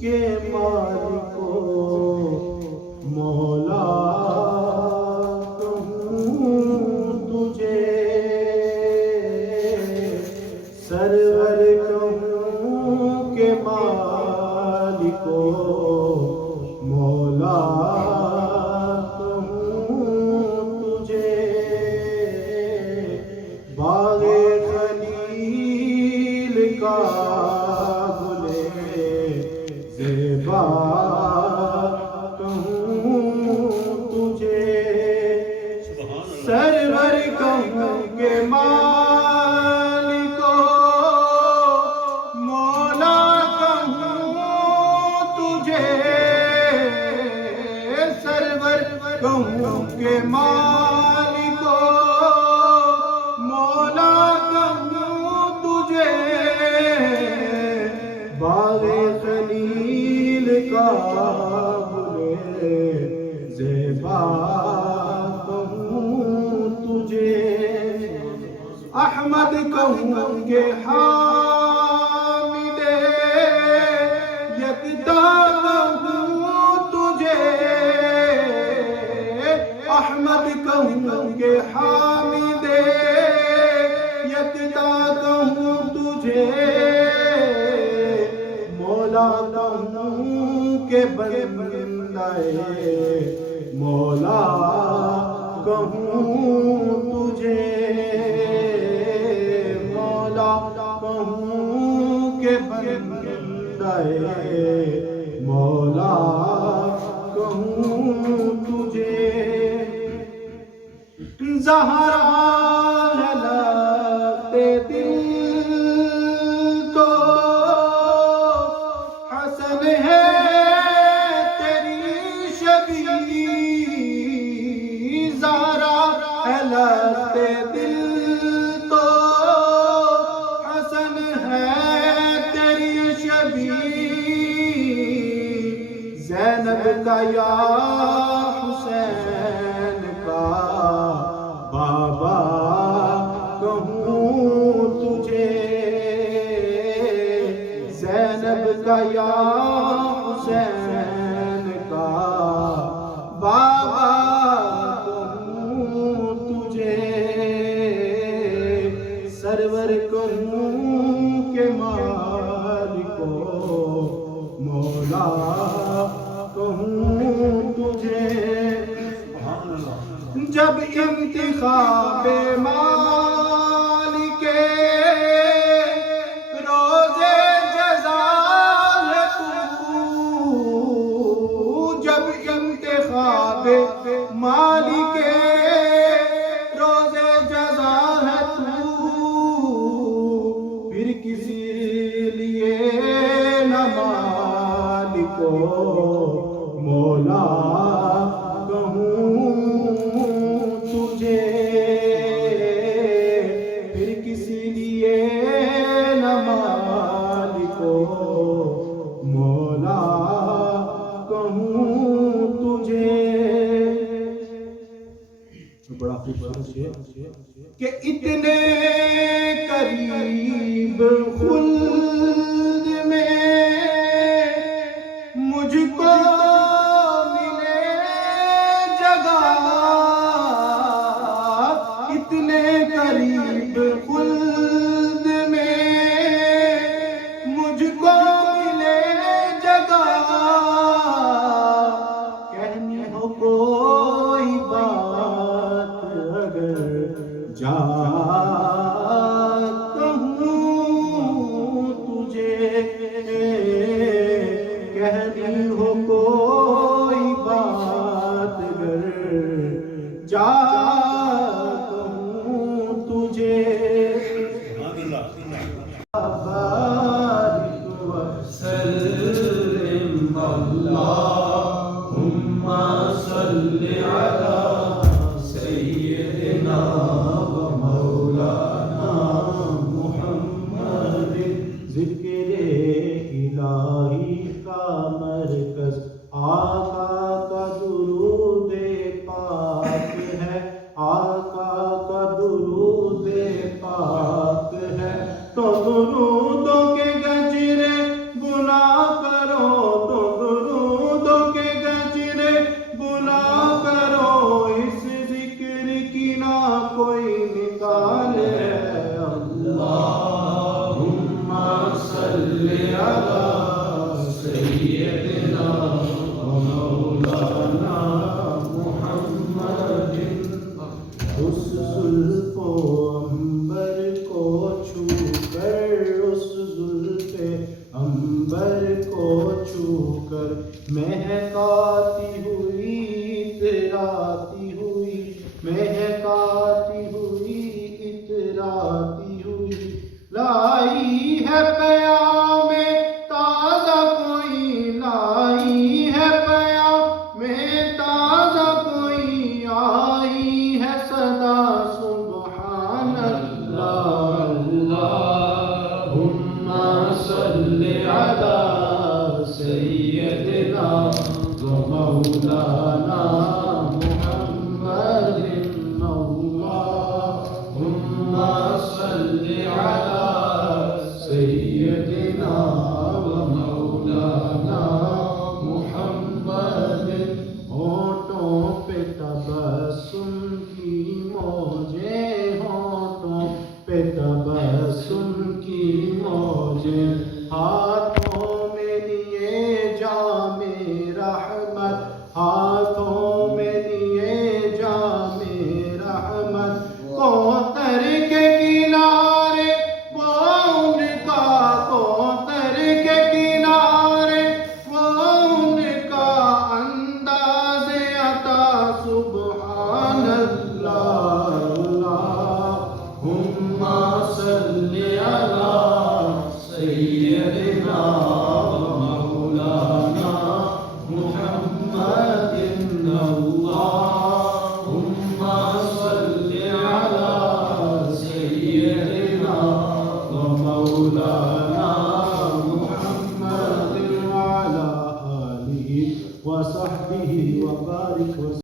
کے مالکو مولا کہوں تجھے، سرور کہوں کہ مالکو مولا کہوں تجھے، باغ خلیل کا زیبا کہوں تجھے، سرور کہوں کہ مالکو مولا کہوں تجھے، سرور کہوں کہ مالکو مولا کہوں تجھے، باغ خلیل کا زیبا کہوں تجھے، احمد کہوں کہ حامد یکتا کہوں تجھے، احمد کہوں کہ حامد یکتا کہوں تجھے، مولا کہوں کہ بندہ مولا کہوں تجھے، مولا کہوں کہ بندہ مولا کہوں تجھے، زہرا لگتے دل کو حسن ہے تیری شبیہ، زہرا لگتے دل تو حسن ہے تیری شبیہ، زینب کا یا حسین کا بابا کہوں تجھے، زینب کا یا حسین کا بابا کہوں تجھے، سرور کہوں کہ مالکو مولا کہوں تجھے، جب انتخاب مالک روزے جزا ہے تو، جب انتخاب مالک روزے جزا ہے تو، پھر کسی لیے نہ مالکو مولا کہوں تجھے، پھر کسی لیے نہ مالکو مولا کہوں تجھے، بڑا خوبصورت ہے کہ اتنے قریب خلد میں مجھ کو ملے جگہ، اتنے قریب خلد میں مجھ کو ملے جگہ، کہنی ہو کوئی بات اگر جا کہوں تجھے، کہنی ہو کوئی بات اگر جا کہوں تجھے، بارک صل على سيدنا ومولانا محمد اس زلف و عنبر کو چھو کر اس زلف عنبر کو چھو کر مہکاتی ہوئی اتراتی ہوئی مہکاتی ہوئی اتراتی ہوئی لائی ہے پیام تازہ کوئی لائی ہے پیام تازہ کوئی آئی ہے صدا سبحان اللہ اللہم صل علی سیدنا و مولانا محمد اللہم صل علی سیدنا و مولانا محمد ہونٹوں پہ تبسم کی موجیں ہونٹوں پہ تبسم کی موجیں ہاتھوں میں لیے جام رحمت ہاتھوں میں لیے جام رحمت کوثر کے کنارے وہ ان کا کوثر کے کنارے وہ ان کا انداز عطا سبحان اللہ اللہم صل علی سیدنا مولانا محمد اللہم صل علی سیدنا ومولانا محمد وعلى آلہ وصحبہ وبارک وسلم